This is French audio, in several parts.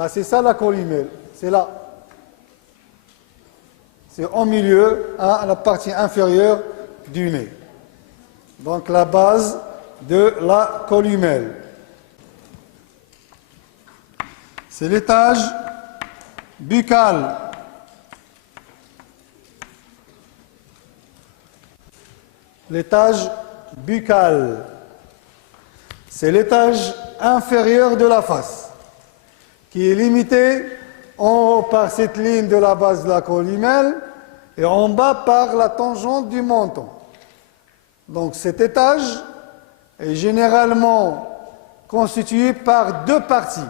Bah, c'est ça la columelle. C'est là. C'est au milieu, à la partie inférieure du nez. Donc la base de la columelle. C'est l'étage buccal. L'étage buccal. C'est l'étage inférieur de la face, qui est limité en haut par cette ligne de la base de la columelle et en bas par la tangente du menton. Donc cet étage est généralement constitué par deux parties.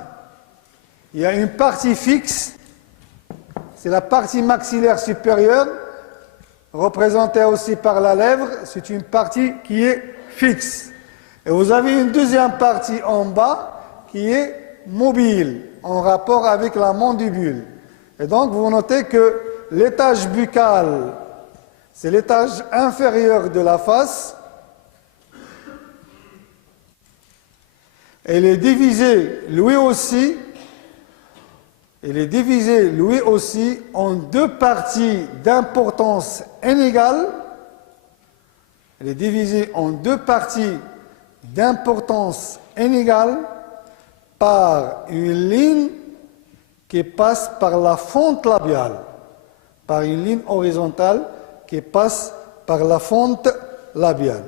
Il y a une partie fixe, c'est la partie maxillaire supérieure, représentée aussi par la lèvre, c'est une partie qui est fixe. Et vous avez une deuxième partie en bas qui est mobile, en rapport avec la mandibule. Et donc vous notez que l'étage buccal, c'est l'étage inférieur de la face. Elle est divisée lui aussi en deux parties d'importance inégale. Elle est divisée en deux parties d'importance inégale par une ligne qui passe par la fente labiale, par une ligne horizontale qui passe par la fente labiale.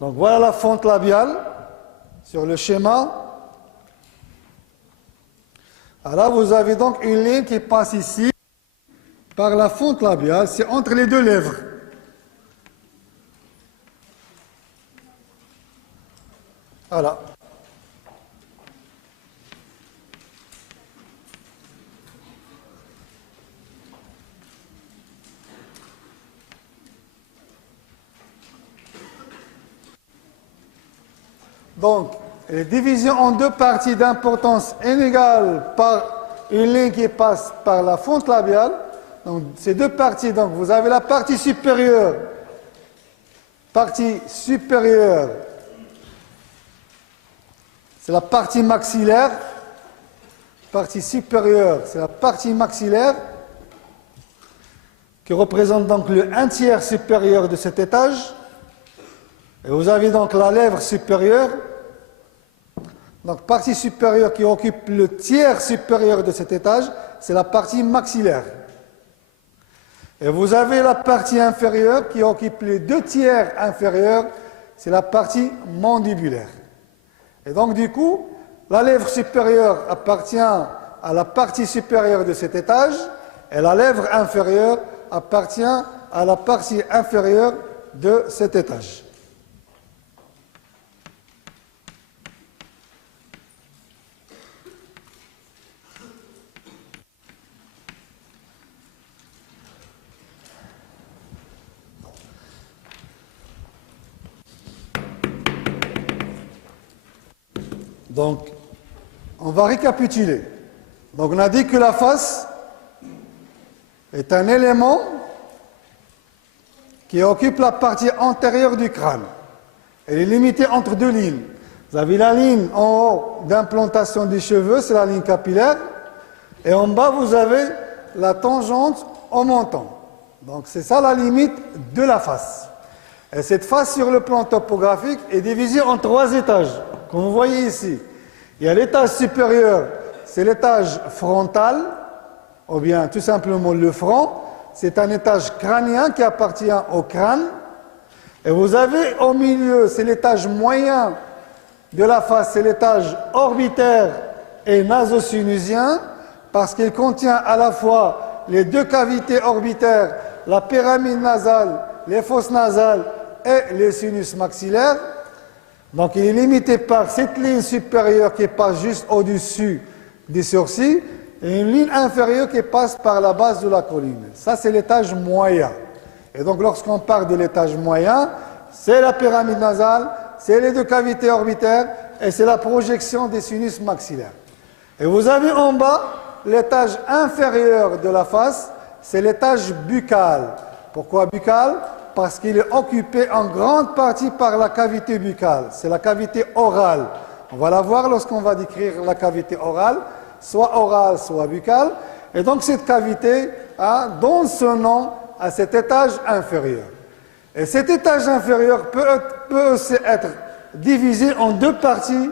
Donc voilà la fente labiale sur le schéma. Alors vous avez donc une ligne qui passe ici par la fente labiale, c'est entre les deux lèvres. Voilà. Donc, elle est divisée en deux parties d'importance inégale par une ligne qui passe par la fente labiale. Donc, ces deux parties, donc vous avez la partie supérieure. C'est la partie maxillaire. Partie supérieure, c'est la partie maxillaire qui représente donc le 1/3 supérieur de cet étage. Et vous avez donc la lèvre supérieure. Donc partie supérieure qui occupe le tiers supérieur de cet étage, c'est la partie maxillaire. Et vous avez la partie inférieure qui occupe les 2/3 inférieurs, c'est la partie mandibulaire. Et donc du coup, la lèvre supérieure appartient à la partie supérieure de cet étage et la lèvre inférieure appartient à la partie inférieure de cet étage. Donc, on va récapituler. Donc, on a dit que la face est un élément qui occupe la partie antérieure du crâne. Elle est limitée entre deux lignes. Vous avez la ligne en haut d'implantation des cheveux, c'est la ligne capillaire, et en bas, vous avez la tangente au menton. Donc, c'est ça la limite de la face. Et cette face, sur le plan topographique, est divisée en trois étages, comme vous voyez ici. Il y a l'étage supérieur, c'est l'étage frontal, ou bien tout simplement le front. C'est un étage crânien qui appartient au crâne. Et vous avez au milieu, c'est l'étage moyen de la face, c'est l'étage orbitaire et nasosinusien, parce qu'il contient à la fois les deux cavités orbitaires, la pyramide nasale, les fosses nasales et les sinus maxillaires. Donc il est limité par cette ligne supérieure qui passe juste au-dessus des sourcils et une ligne inférieure qui passe par la base de la colonne. Ça, c'est l'étage moyen. Et donc lorsqu'on parle de l'étage moyen, c'est la pyramide nasale, c'est les deux cavités orbitaires et c'est la projection des sinus maxillaires. Et vous avez en bas l'étage inférieur de la face, c'est l'étage buccal. Pourquoi buccal? Parce qu'il est occupé en grande partie par la cavité buccale. C'est la cavité orale. On va la voir lorsqu'on va décrire la cavité orale. soit orale, soit buccale. Et donc cette cavité donne ce nom à cet étage inférieur. Et cet étage inférieur peut aussi être divisé en deux parties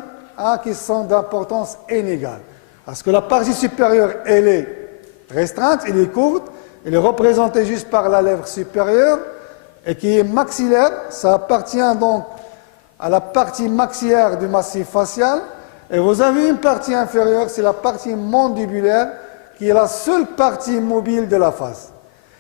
qui sont d'importance inégale. Parce que la partie supérieure, elle est restreinte, elle est courte, elle est représentée juste par la lèvre supérieure et qui est maxillaire. Ça appartient donc à la partie maxillaire du massif facial. Et vous avez une partie inférieure, c'est la partie mandibulaire, qui est la seule partie mobile de la face.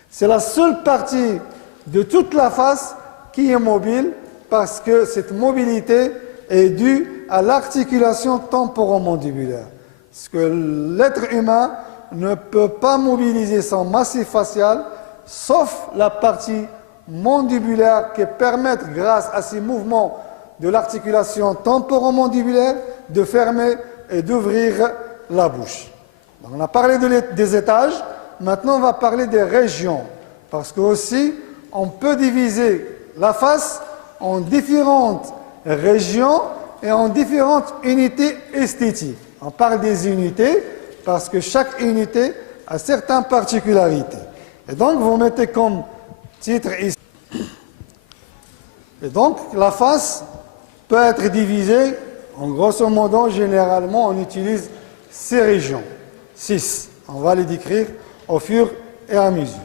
C'est la seule partie de toute la face qui est mobile parce que cette mobilité est due à l'articulation temporomandibulaire. Parce que l'être humain ne peut pas mobiliser son massif facial sauf la partie mandibulaire qui permet, grâce à ces mouvements de l'articulation temporomandibulaire, de fermer et d'ouvrir la bouche. Donc on a parlé des étages, maintenant on va parler des régions. Parce que aussi, on peut diviser la face en différentes régions et en différentes unités esthétiques. On parle des unités parce que chaque unité a certaines particularités. Et donc, vous mettez comme titre ici. Et donc, la face peut être divisée, en grosso modo, généralement, on utilise 6 régions. 6. On va les décrire au fur et à mesure.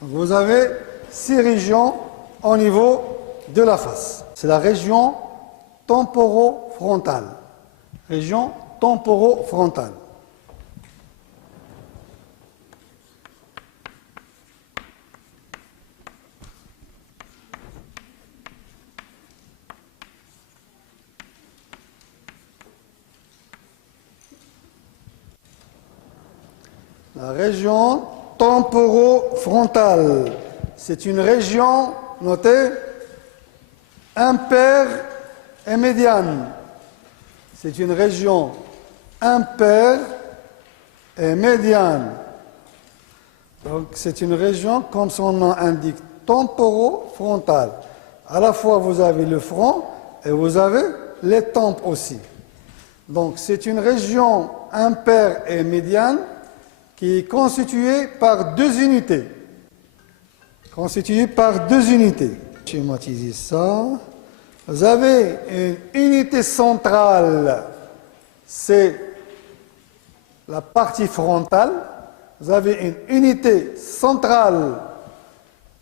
Donc, vous avez 6 régions au niveau de la face. C'est la région temporofrontale. Région temporofrontale. La région temporofrontale, c'est une région, notez, impaire et médiane. C'est une région impaire et médiane. Donc c'est une région, comme son nom indique, temporofrontale. À la fois vous avez le front et vous avez les tempes aussi. Donc c'est une région impaire et médiane qui est constituée par 2 unités. Schématiser ça. Vous avez une unité centrale, c'est la partie frontale. Vous avez une unité centrale,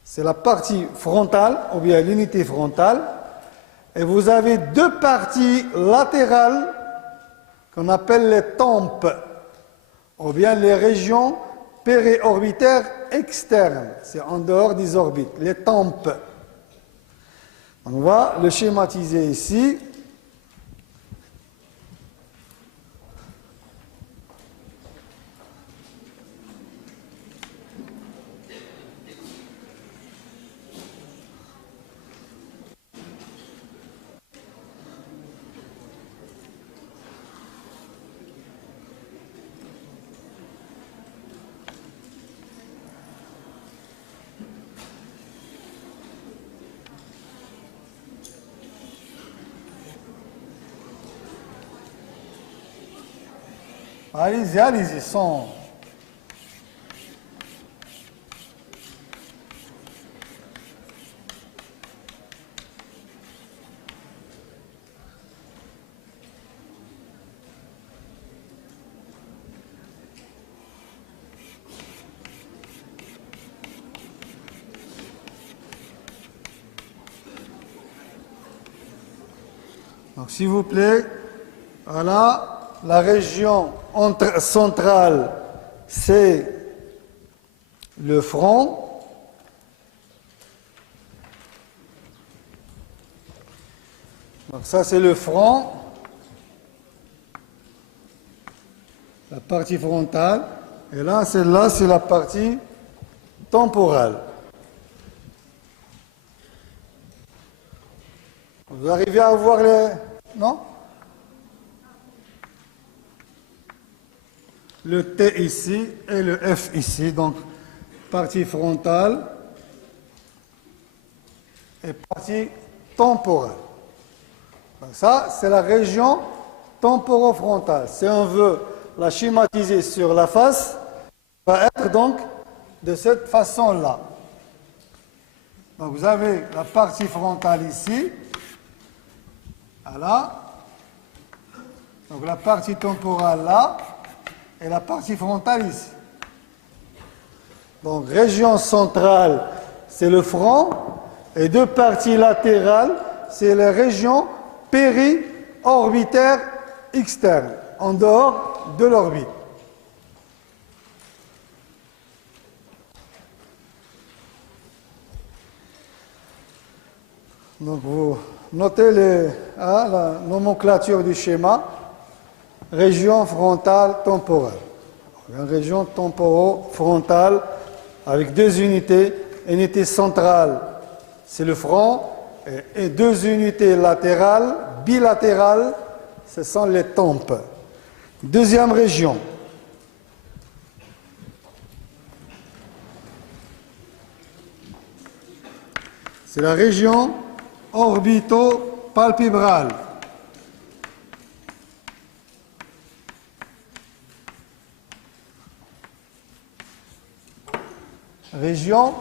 c'est la partie frontale, ou bien l'unité frontale. Et vous avez 2 parties latérales qu'on appelle les tempes, ou bien les régions périorbitaires externes. C'est en dehors des orbites, les tempes. On va le schématiser ici. Allez-y, allez-y, sans... Donc, s'il vous plaît, voilà, la région centrale, c'est le front. Donc, ça, c'est le front, la partie frontale. Et là, c'est la partie temporale. Vous arrivez à voir les... Non? Le T ici et le F ici, donc partie frontale et partie temporale. Donc ça, c'est la région temporofrontale. Si on veut la schématiser sur la face, va être donc de cette façon-là. Donc vous avez la partie frontale ici, voilà. Donc la partie temporale là, et la partie frontale ici. Donc région centrale, c'est le front, et deux parties latérales, c'est les régions péri-orbitaires externes, en dehors de l'orbite. Donc vous notez la nomenclature du schéma, région frontale temporale. Une région temporo-frontale avec deux unités, unité centrale, c'est le front, et deux unités latérales, bilatérales, ce sont les tempes. Deuxième région. C'est la région orbito-palpébrale. Région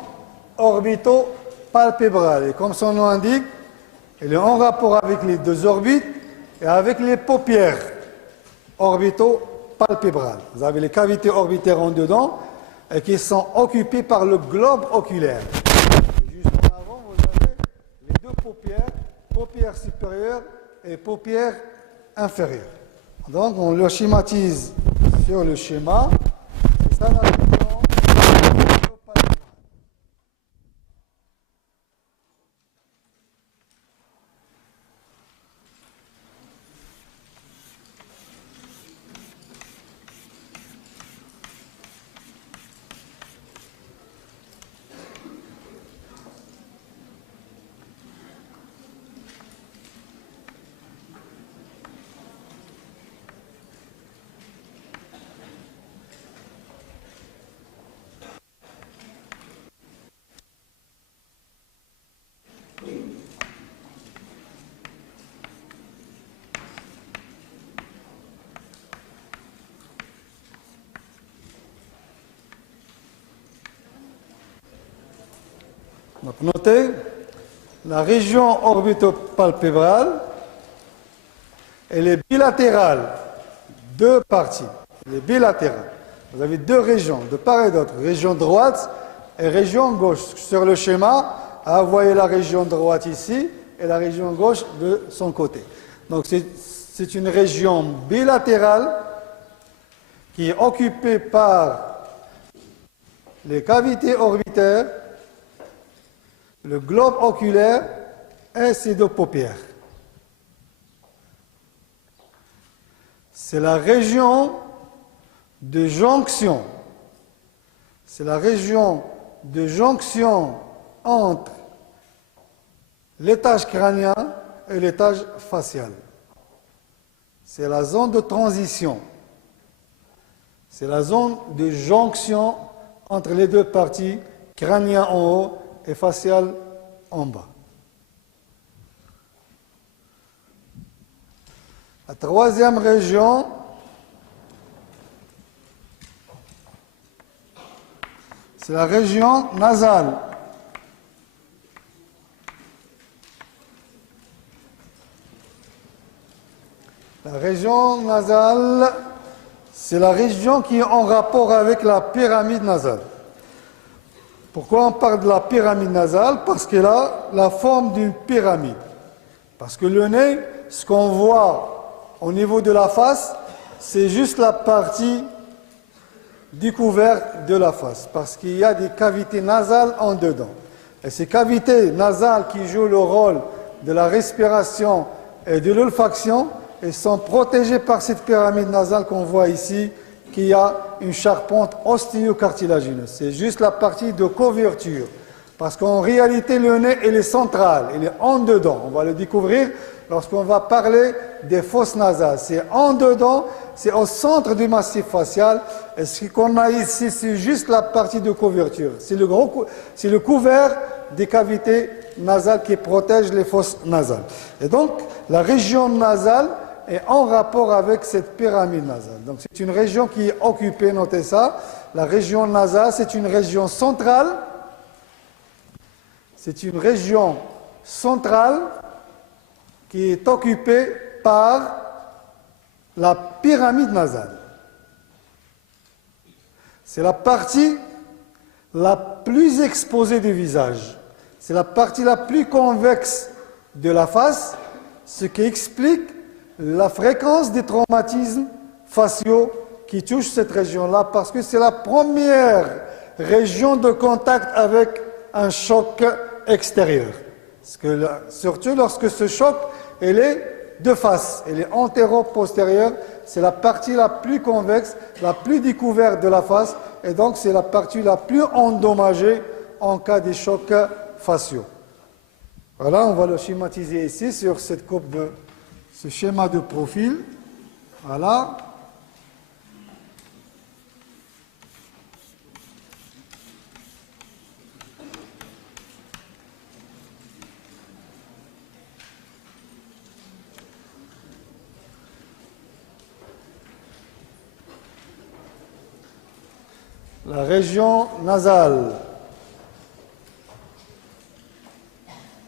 orbito-palpébrale. Et comme son nom indique, elle est en rapport avec les deux orbites et avec les paupières orbito-palpébrales. Vous avez les cavités orbitaires en dedans et qui sont occupées par le globe oculaire. Et juste en avant, vous avez les deux paupières, paupières supérieures et paupières inférieures. Donc on le schématise sur le schéma. C'est ça la région. Donc notez, la région orbitopalpébrale, elle est bilatérale, deux parties, elle est bilatérale. Vous avez deux régions, de part et d'autre, région droite et région gauche. Sur le schéma, vous voyez la région droite ici et la région gauche de son côté. Donc c'est une région bilatérale qui est occupée par les cavités orbitaires, le globe oculaire et ses deux paupières. C'est la région de jonction. C'est la région de jonction entre l'étage crânien et l'étage facial. C'est la zone de transition. C'est la zone de jonction entre les deux parties, crânien en haut et facial en bas. La troisième région, c'est la région nasale. La région nasale, c'est la région qui est en rapport avec la pyramide nasale. Pourquoi on parle de la pyramide nasale? Parce qu'elle a la forme d'une pyramide. Parce que le nez, ce qu'on voit au niveau de la face, c'est juste la partie découverte de la face. Parce qu'il y a des cavités nasales en dedans. Et ces cavités nasales qui jouent le rôle de la respiration et de l'olfaction, elles sont protégées par cette pyramide nasale qu'on voit ici, qui a une charpente ostéocartilagineuse. C'est juste la partie de couverture. Parce qu'en réalité, le nez, il est central, il est en dedans. On va le découvrir lorsqu'on va parler des fosses nasales. C'est en dedans, c'est au centre du massif facial. Et ce qu'on a ici, c'est juste la partie de couverture. C'est le couvert des cavités nasales qui protège les fosses nasales. Et donc, la région nasale, est en rapport avec cette pyramide nasale. Donc c'est une région qui est occupée, notez ça. La région nasale, c'est une région centrale. C'est une région centrale qui est occupée par la pyramide nasale. C'est la partie la plus exposée du visage. C'est la partie la plus convexe de la face, ce qui explique la fréquence des traumatismes faciaux qui touchent cette région-là, parce que c'est la première région de contact avec un choc extérieur. Parce que surtout lorsque ce choc, elle est de face, elle est antéro-postérieure, c'est la partie la plus convexe, la plus découverte de la face, et donc c'est la partie la plus endommagée en cas de chocs faciaux. Voilà, on va le schématiser ici sur cette courbe de ce schéma de profil. Voilà. La région nasale.